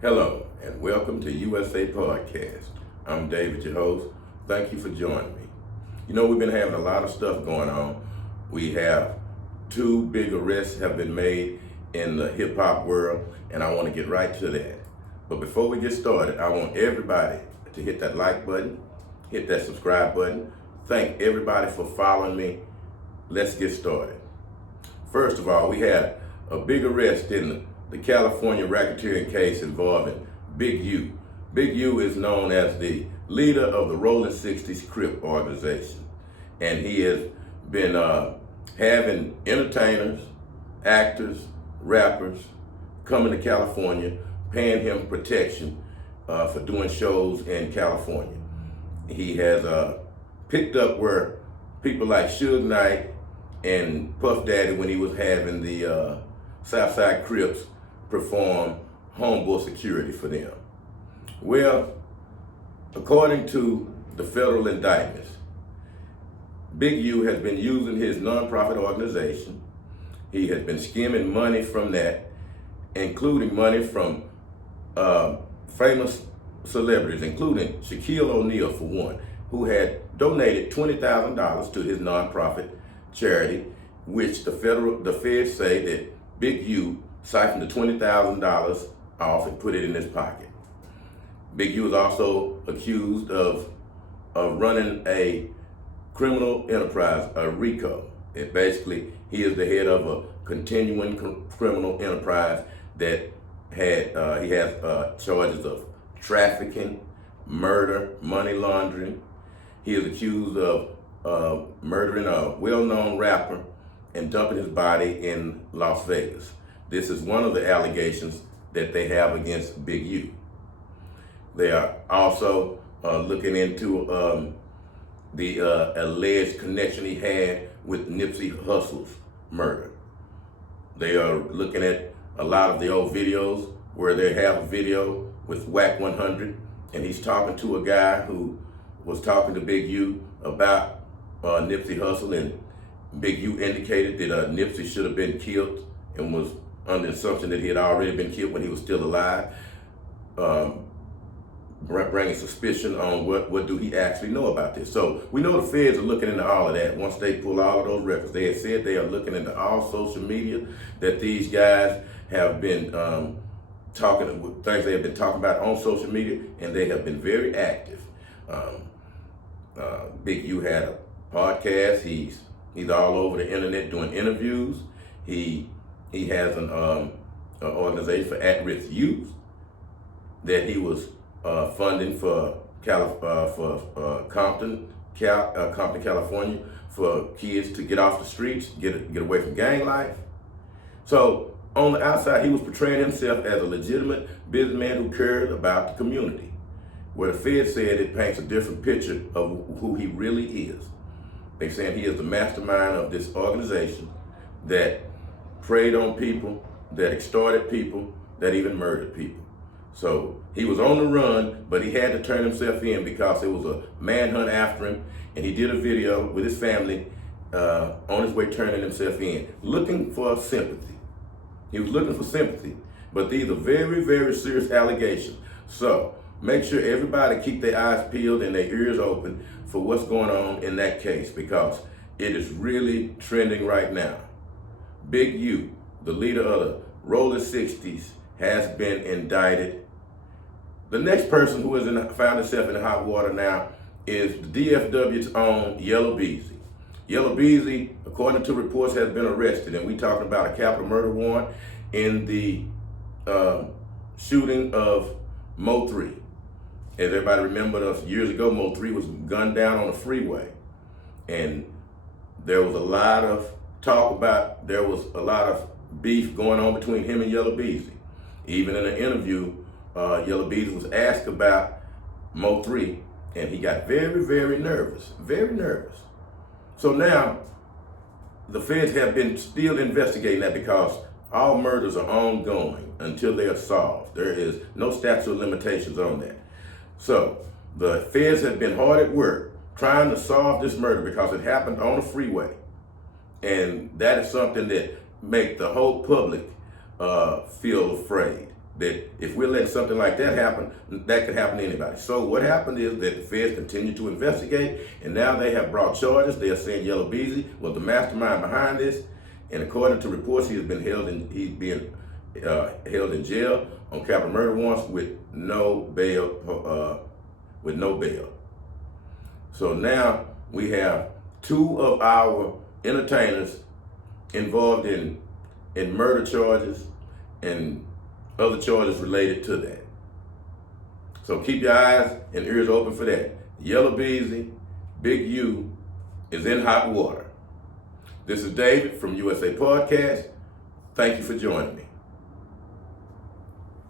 Hello, and welcome to USA Podcast. I'm David, your host. Thank you for joining me. You know, we've been having a lot of stuff going on. We have two big arrests have been made in the hip hop world, and I want to get right to that. But before we get started, I want everybody to hit that like button, hit that subscribe button. Thank everybody for following me. Let's get started. First of all, we had a big arrest in the California racketeering case involving Big U. Big U is known as the leader of the Rolling 60s Crip organization. And he has been having entertainers, actors, rappers coming to California, paying him protection for doing shows in California. He has picked up where people like Suge Knight and Puff Daddy, when he was having the Southside Crips perform homeboy security for them. Well, according to the federal indictments, Big U has been using his nonprofit organization. He has been skimming money from that, including money from famous celebrities, including Shaquille O'Neal, for one, who had donated $20,000 to his nonprofit charity, which the feds say that Big U siphoned the $20,000 off and put it in his pocket. Big U is also accused of running a criminal enterprise, a RICO. And basically, he is the head of a continuing criminal enterprise that he has charges of trafficking, murder, money laundering. He is accused of murdering a well-known rapper and dumping his body in Las Vegas. This is one of the allegations that they have against Big U. They are also looking into the alleged connection he had with Nipsey Hussle's murder. They are looking at a lot of the old videos where they have a video with Whack 100, and he's talking to a guy who was talking to Big U about Nipsey Hussle, and Big U indicated that Nipsey should have been killed and was under the assumption that he had already been killed when he was still alive, bringing suspicion on what do he actually know about this. So we know the feds are looking into all of that. Once they pull all of those records, they had said they are looking into all social media that these guys have been talking with, things they have been talking about on social media, and they have been very active. Big U had a podcast. He's all over the internet doing interviews. He has an organization for at-risk youth that he was funding for Compton, California, for kids to get off the streets, get away from gang life. So on the outside, he was portraying himself as a legitimate businessman who cared about the community, where the Fed said it paints a different picture of who he really is. They're saying he is the mastermind of this organization that preyed on people, that extorted people, that even murdered people. So he was on the run, but he had to turn himself in because it was a manhunt after him, and he did a video with his family on his way turning himself in, looking for sympathy. He was looking for sympathy, but these are very, very serious allegations. So make sure everybody keep their eyes peeled and their ears open for what's going on in that case, because it is really trending right now. Big U, the leader of the Rolling 60s, has been indicted. The next person who has found himself in hot water now is the DFW's own Yella Beezy. Yella Beezy, according to reports, has been arrested, and we talking about a capital murder warrant in the shooting of Mo 3. As everybody remembers, years ago, Mo 3 was gunned down on the freeway, and there was a lot of talk about, there was a lot of beef going on between him and Yella Beezy. Even in an interview, Yella Beezy was asked about Mo 3, and he got very, very nervous, very nervous. So now, the feds have been still investigating that because all murders are ongoing until they are solved. There is no statute of limitations on that. So the feds have been hard at work trying to solve this murder because it happened on a freeway. And that is something that make the whole public feel afraid. that if we're letting something like that happen, that could happen to anybody. So what happened is that the feds continue to investigate, and now they have brought charges. They are saying Yella Beezy was the mastermind behind this, and according to reports, he's being held in jail on capital murder warrants with no bail. So now we have two of our entertainers involved in murder charges and other charges related to that. So keep your eyes and ears open for that. Yella Beezy, Big U, is in hot water. This is David from USA Podcast. Thank you for joining me.